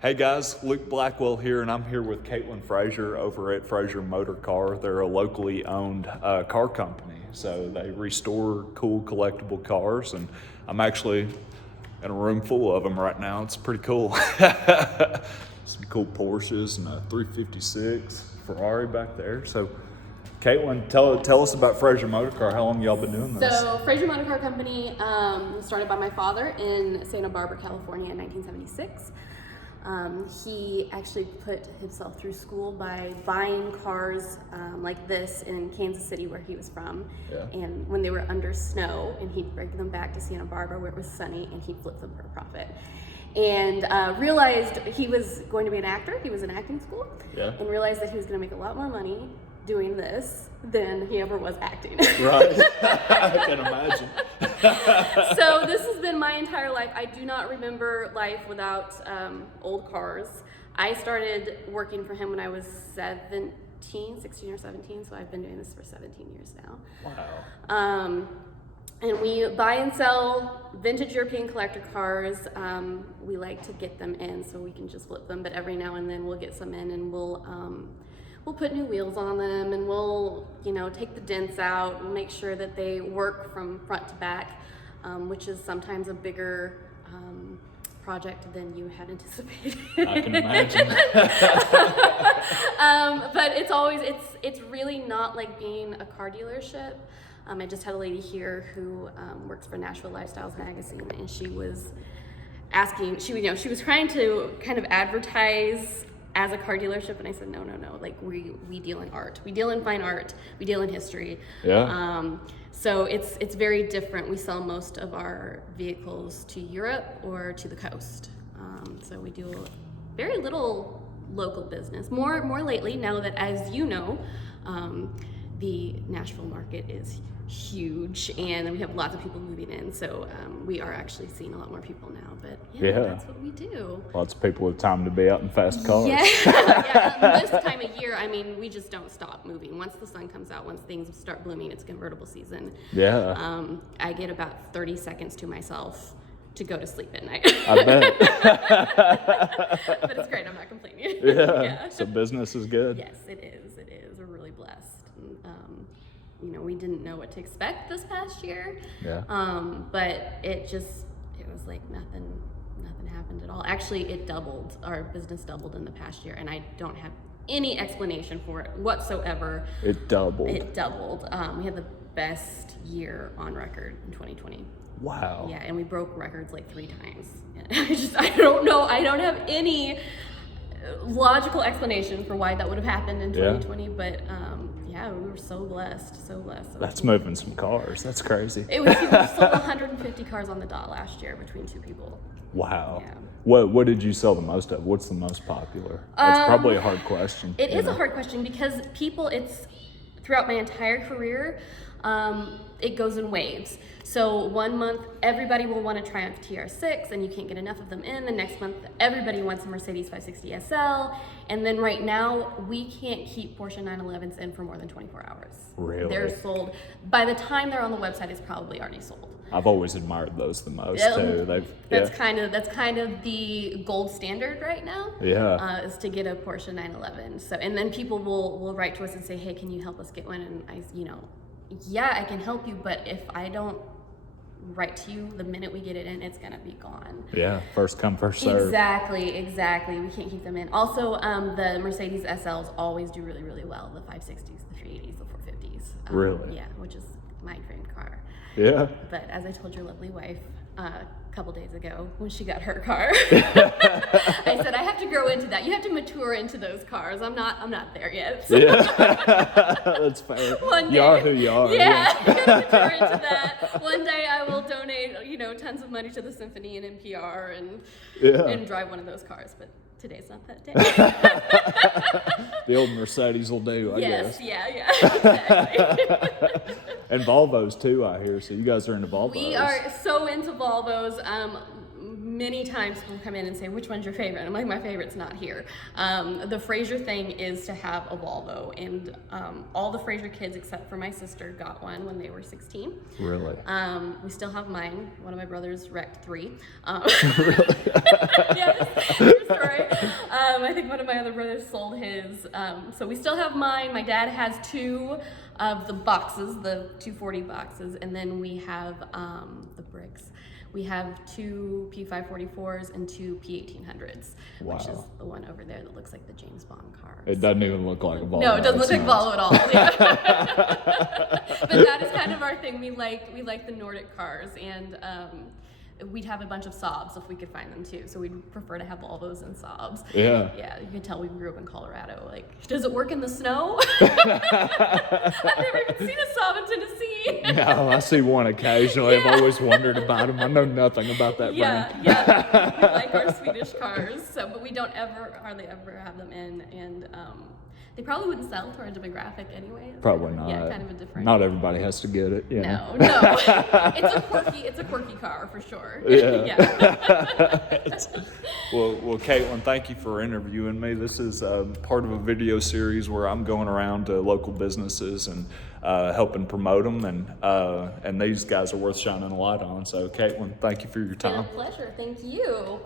Hey guys, Luke Blackwell here, and I'm here with Caitlin Frazier over at Frazier Motorcar. They're a locally owned car company, so they restore cool collectible cars, and I'm actually in a room full of them right now. It's pretty cool. Some cool Porsches and a 356 Ferrari back there. So Caitlin, tell us about Frazier Motorcar. How long y'all been doing this? So Frazier Motorcar Company was started by my father in Santa Barbara, California in 1976. He actually put himself through school by buying cars like this in Kansas City, where he was from. Yeah. And when they were under snow, and he'd bring them back to Santa Barbara where it was sunny, and he'd flip them for a profit. And realized he was going to be an actor. He was in acting school. Yeah. And realized that he was going to make a lot more money doing this than he ever was acting. Right. I can imagine. So this has been my entire life. I do not remember life without old cars. I started working for him when I was 16 or 17, so I've been doing this for 17 years now. Wow. And we buy and sell vintage European collector cars. We like to get them in so we can just flip them, but every now and then we'll get some in and we'll put new wheels on them, and we'll, take the dents out and make sure that they work from front to back, which is sometimes a bigger project than you had anticipated. I can imagine. But it's really not like being a car dealership. I just had a lady here who works for Nashville Lifestyles magazine, and she was asking, she was trying to kind of advertise as a car dealership, and I said, no, like we deal in art, we deal in fine art, we deal in history. Yeah. So it's very different. We sell most of our vehicles to Europe or to the coast. So we do very little local business. More lately, now that, as you know, the Nashville market is huge, and we have lots of people moving in, so we are actually seeing a lot more people now. But yeah, that's what we do. Lots of people with time to be out in fast cars. Yeah. This time of year, we just don't stop moving. Once the sun comes out, once things start blooming, it's convertible season. Yeah. I get about 30 seconds to myself to go to sleep at night. I bet. But it's great. I'm not complaining. Yeah. So business is good. Yes, it is. We're really blessed. We didn't know what to expect this past year. Yeah. But it was like nothing happened at all. Actually, it doubled. Our business doubled in the past year, and I don't have any explanation for it whatsoever. It doubled. We had the best year on record in 2020. Wow. Yeah, and we broke records like 3 times. I don't know. I don't have any logical explanation for why that would have happened in 2020, but we were so blessed. That's moving some cars. That's crazy. We sold 150 cars on the dot last year between 2 people. Wow. Yeah. What did you sell the most of? What's the most popular? That's probably a hard question. It is a hard question because it's throughout my entire career, it goes in waves. So one month, everybody will want a Triumph TR6, and you can't get enough of them in. The next month, everybody wants a Mercedes 560 SL. And then right now, we can't keep Porsche 911s in for more than 24 hours. Really? They're sold. By the time they're on the website, it's probably already sold. I've always admired those the most too. That's kind of the gold standard right now. Yeah. Is to get a Porsche 911. So, and then people will write to us and say, hey, can you help us get one? And I can help you, but if I don't write to you the minute we get it in, it's gonna be gone. Yeah, first come, first serve. Exactly. We can't keep them in. Also, the Mercedes SLs always do really, really well. The 560s, the 380s, the 450s. Really? Yeah, which is my dream car. Yeah. But as I told your lovely wife a couple days ago when she got her car, I said, I have to grow into that. You have to mature into those cars. I'm not there yet. So. Yeah. That's fair. One day, you are who you are. Yeah, you gotta mature into that. One day I will donate, tons of money to the symphony and NPR and drive one of those cars. But today's not that day. The old Mercedes will do, I guess. Yeah, exactly. And Volvos too, I hear. So you guys are into Volvos. We are so into Volvos. Many times people come in and say, which one's your favorite? I'm like, my favorite's not here. The Frazier thing is to have a Volvo, and all the Frazier kids except for my sister got one when they were 16. Really? We still have mine. One of my brothers wrecked 3. Really? Yes, true story. my other brothers sold his. So we still have mine. My dad has 2 of the boxes, the 240 boxes, and then we have the bricks. We have 2 P544s and 2 P1800s, which is the one over there that looks like the James Bond car. It doesn't even look like a Volvo. No, it doesn't look like Volvo at all. Yeah. But that is kind of our thing. We like the Nordic cars, and we'd have a bunch of Saabs if we could find them too. So we'd prefer to have Volvos and Saabs. Yeah. Yeah, you can tell we grew up in Colorado. Like, does it work in the snow? I've never even seen a Saab in Tennessee. No, I see one occasionally. Yeah. I've always wondered about them. I know nothing about that brand. Yeah. We like our Swedish cars, but we don't hardly ever have them in, and they probably wouldn't sell to our demographic anyway. Probably not. Yeah, kind of a different. Not everybody has to get it. You know? No. It's a quirky car for sure. Yeah. Yeah. Well, Caitlin, thank you for interviewing me. This is part of a video series where I'm going around to local businesses and helping promote them, and these guys are worth shining a light on. So, Caitlin, thank you for your It's been time. a pleasure. Thank you.